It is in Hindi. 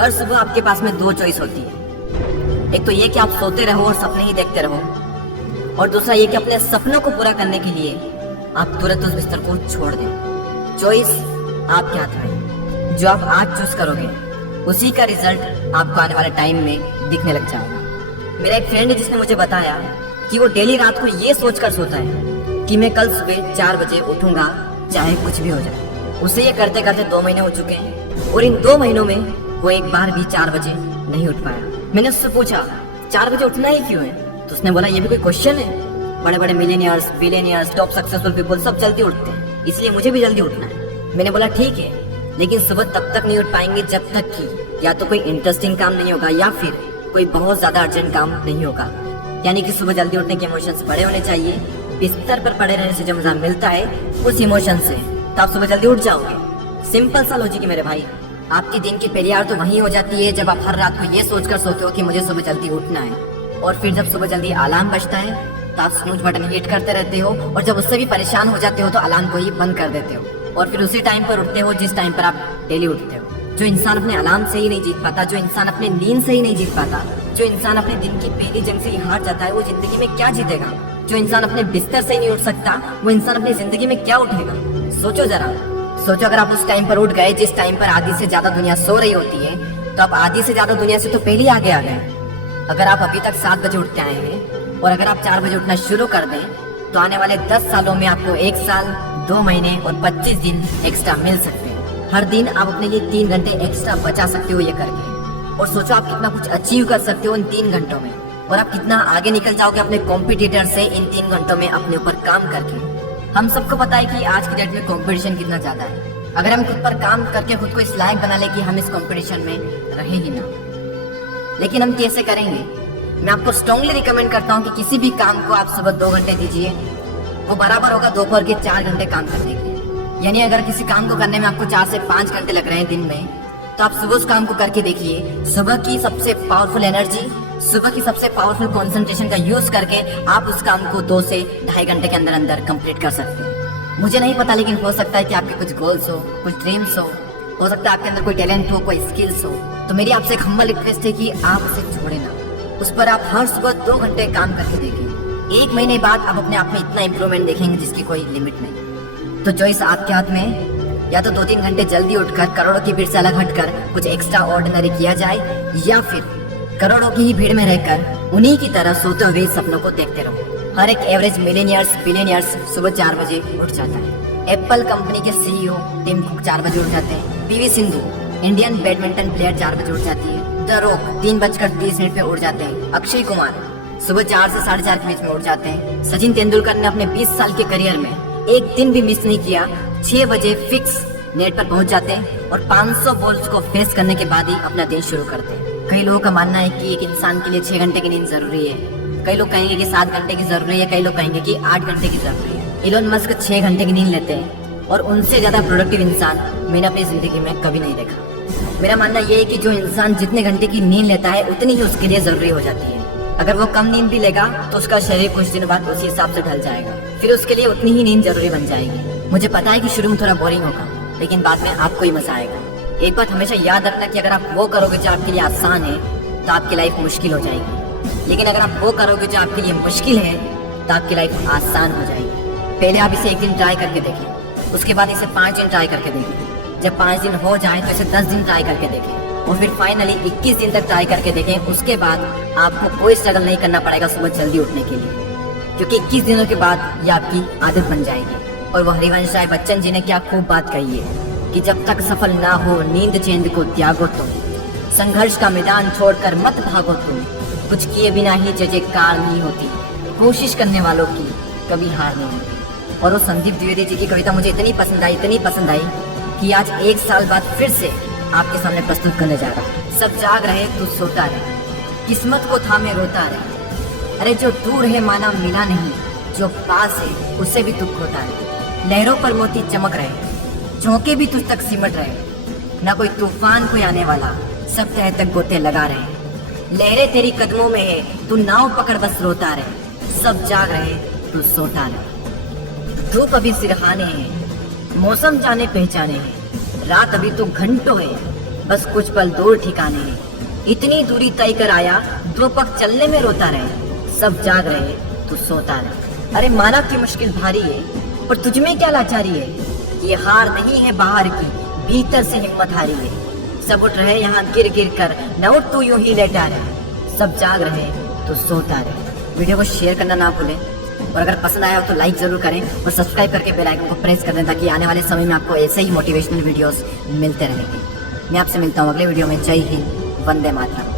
हर सुबह आपके पास में दो चॉइस होती है। एक तो ये कि आप सोते रहो और सपने ही देखते रहो, और दूसरा ये कि अपने सपनों को पूरा करने के लिए आप तुरंत उस बिस्तर को छोड़ दें। चॉइस आपके हाथ में। जो आप आज चूज करोगे उसी का रिजल्ट आपको आने वाले टाइम में दिखने लग जाएगा। मेरा एक फ्रेंड है जिसने मुझे बताया कि वो डेली रात को ये सोचकर सोता है कि मैं कल सुबह 4 बजे उठूंगा चाहे कुछ भी हो जाए। उसे ये करते करते 2 महीने हो चुके हैं और इन 2 महीनों में वो एक बार भी 4 बजे नहीं उठ पाया। मैंने उससे पूछा 4 बजे उठना ही क्यों है, तो उसने बोला ये भी कोई क्वेश्चन है? बड़े बड़े millionaires, billionaires, top successful people सब जल्दी उठते हैं, इसलिए मुझे भी जल्दी उठना है। मैंने बोला ठीक है, लेकिन सुबह तब तक नहीं उठ पाएंगे जब तक कि या तो कोई इंटरेस्टिंग काम नहीं होगा या फिर कोई बहुत ज्यादा अर्जेंट काम नहीं होगा। यानी कि सुबह जल्दी उठने के इमोशंस बड़े होने चाहिए। बिस्तर पर पड़े रहने से जो मजा मिलता है उस इमोशन से, तो आप सुबह जल्दी उठ जाओगे। सिंपल सा लॉजिक है मेरे भाई। आपकी दिन की पहली आवर तो वहीं हो जाती है जब आप हर रात को ये सोचकर सोते हो कि मुझे सुबह जल्दी उठना है, और फिर जब सुबह जल्दी अलार्म बजता है तो आप स्नूज बटन हिट करते रहते हो, और जब उससे भी परेशान हो जाते हो तो अलार्म को ही बंद कर देते हो, और फिर उसी टाइम पर उठते हो जिस टाइम पर आप डेली उठते हो। जो इंसान अपने अलार्म से ही नहीं जीत पाता, जो इंसान अपने नींद से ही नहीं जीत पाता, जो इंसान अपने दिन की पहली जंग से ही हार जाता है, वो जिंदगी में क्या जीतेगा? जो इंसान अपने बिस्तर से ही नहीं उठ सकता, वो इंसान अपनी जिंदगी में क्या उठेगा? सोचो जरा, सोचो अगर आप उस टाइम पर उठ गए जिस टाइम पर आधी से ज्यादा दुनिया सो रही होती है, तो आप आधी से ज्यादा दुनिया से तो पहले ही आगे आ गए। अगर आप अभी तक 7 बजे उठते आए हैं और अगर आप 4 बजे उठना शुरू कर दें, तो आने वाले 10 सालों में आपको 1 साल, 2 महीने और 25 दिन एक्स्ट्रा मिल सकते हैं। हर दिन आप अपने लिए 3 घंटे एक्स्ट्रा बचा सकते हो ये करके। और सोचो आप कितना कुछ अचीव कर सकते हो इन 3 घंटों में, और आप कितना आगे निकल जाओगे अपने कॉम्पिटिटर से इन 3 घंटों में अपने ऊपर काम करके। हम सबको पता है कि आज की डेट में कंपटीशन कितना ज्यादा है। अगर हम खुद पर काम करके खुद को इस लायक बना ले कि हम इस कंपटीशन में रहे ही ना, लेकिन हम कैसे करेंगे? मैं आपको स्ट्रांगली रिकमेंड करता हूँ कि किसी भी काम को आप सुबह 2 घंटे दीजिए, वो बराबर होगा दोपहर के 4 घंटे काम करने के। यानी अगर किसी काम को करने में आपको 4 से 5 घंटे लग रहे हैं दिन में, तो आप सुबह उस काम को करके देखिए। सुबह की सबसे पावरफुल एनर्जी, सुबह की सबसे पावरफुल कंसंट्रेशन का यूज करके आप उस काम को 2 से 2.5 घंटे के अंदर अंदर कंप्लीट कर सकते हैं। मुझे नहीं पता, लेकिन हो सकता है कि आपके कुछ गोल्स कुछ ड्रीम्स हो सकता है आपके अंदर कोई टैलेंट हो, कोई स्किल्स हो। तो मेरी आपसे एक हम्बल रिक्वेस्ट है कि आप उसे छोड़े ना, उस पर आप हर सुबह 2 घंटे काम करके देखिए। 1 महीने बाद आप अपने आप में इतना इंप्रूवमेंट देखेंगे जिसकी कोई लिमिट नहीं। तो चॉइस आपके हाथ में है, या तो 2-3 घंटे जल्दी उठकर करोड़ों की भीड़ से अलग हटकर कुछ एक्स्ट्रा ऑर्डिनरी किया जाए, या फिर करोड़ों की ही भीड़ में रहकर उन्हीं की तरह सोते हुए सपनों को देखते रहो। हर एक एवरेज मिलियनियर्स, बिलियनियर्स सुबह 4 बजे उठ जाता है। एप्पल कंपनी के सीईओ टिम कुक 4 बजे उठ जाते हैं। PV Sindhu Indian badminton player 4 बजे उठ जाती है। द रॉक 3:30 पे उठ जाते हैं। अक्षय कुमार सुबह 4 से 4:30 के बीच में उठ जाते हैं। सचिन तेंदुलकर ने अपने 20 साल के करियर में एक दिन भी मिस नहीं किया। 6 बजे फिक्स नेट पर पहुंच जाते हैं और 500 बॉल्स को फेस करने के बाद ही अपना दिन शुरू करते हैं। कई लोगों का मानना है कि एक इंसान के लिए 6 घंटे की नींद जरूरी है, कई लोग कहेंगे कि 7 घंटे की जरूरी है, कई लोग कहेंगे कि 8 घंटे की जरूरी है। इलोन मस्क 6 घंटे की नींद लेते हैं, और उनसे ज्यादा प्रोडक्टिव इंसान मैंने अपनी जिंदगी में कभी नहीं देखा। मेरा मानना यह है कि जो इंसान जितने घंटे की नींद लेता है उतनी ही उसके लिए जरूरी हो जाती है। अगर वो कम नींद भी लेगा तो उसका शरीर कुछ दिन बाद उसी हिसाब से ढल जाएगा, फिर उसके लिए उतनी ही नींद जरूरी बन जाएगी। मुझे पता है कि शुरू में थोड़ा बोरिंग होगा, लेकिन बाद में आपको ही मजा आएगा। एक बात हमेशा याद रखना कि अगर आप वो करोगे जो आपके लिए आसान है तो आपकी लाइफ मुश्किल हो जाएगी, लेकिन अगर आप वो करोगे जो आपके लिए मुश्किल है तो आपकी लाइफ आसान हो जाएगी। पहले आप इसे 1 दिन ट्राई करके देखें, उसके बाद इसे 5 दिन ट्राई करके देखें। जब 5 दिन हो जाए तो इसे 10 दिन ट्राई करके देखें, और फिर फाइनली 21 दिन तक ट्राई करके देखें। उसके बाद आपको कोई स्ट्रगल नहीं करना पड़ेगा सुबह जल्दी उठने के लिए, क्योंकि 21 दिनों के बाद ये आपकी आदत बन जाएगी। और वो हरिवंश राय बच्चन जी ने क्या खूब बात कही है कि जब तक सफल ना हो नींद चैन को त्यागो तुम, संघर्ष का मैदान छोड़कर मत भागो तुम, कुछ किए बिना ही जयकार नहीं होती, कोशिश करने वालों की कभी हार नहीं होती। और वो संदीप द्विवेदी जी की कविता मुझे इतनी पसंद आई कि आज 1 साल बाद फिर से आपके सामने प्रस्तुत करने जा रहा हूँ। सब जाग रहे तू सोता रहे, किस्मत को थामे रोता रहे, अरे जो दूर है माना मिला नहीं, जो पास है उससे भी दुख होता रहे। लहरों पर मोती चमक रहे, झोंके भी तुझ तक सिमट रहे, ना कोई तूफान कोई आने वाला, सब तह तक गोते लगा रहे। लहरें तेरी कदमों में है, तू नाव पकड़ बस रोता रहे, सब जाग रहे तू सोता रहे। धूप अभी सिरहाने हैं, मौसम जाने पहचाने हैं, रात अभी तो घंटों है, बस कुछ पल दूर ठिकाने हैं, इतनी दूरी तय कर आया, 2 पग चलने में रोता रहे। सब जाग रहे, तू सोता रहे। अरे माना की मुश्किल भारी है, पर तुझ में क्या लाचारी है? ये हार नहीं है बाहर की, भीतर से हिम्मत हारी है। सब उठ रहे यहाँ गिर गिर कर, न उठ तू यूं ही लेटा रहे। सब जाग रहे, तू सोता रहे। वीडियो को शेयर करना ना भूलें, और अगर पसंद आया हो तो लाइक जरूर करें और सब्सक्राइब करके बेल आइकन को प्रेस कर दें, ताकि आने वाले समय में आपको ऐसे ही मोटिवेशनल वीडियोस मिलते रहेंगे। मैं आपसे मिलता हूँ अगले वीडियो में। जय हिंद, वंदे मातरम।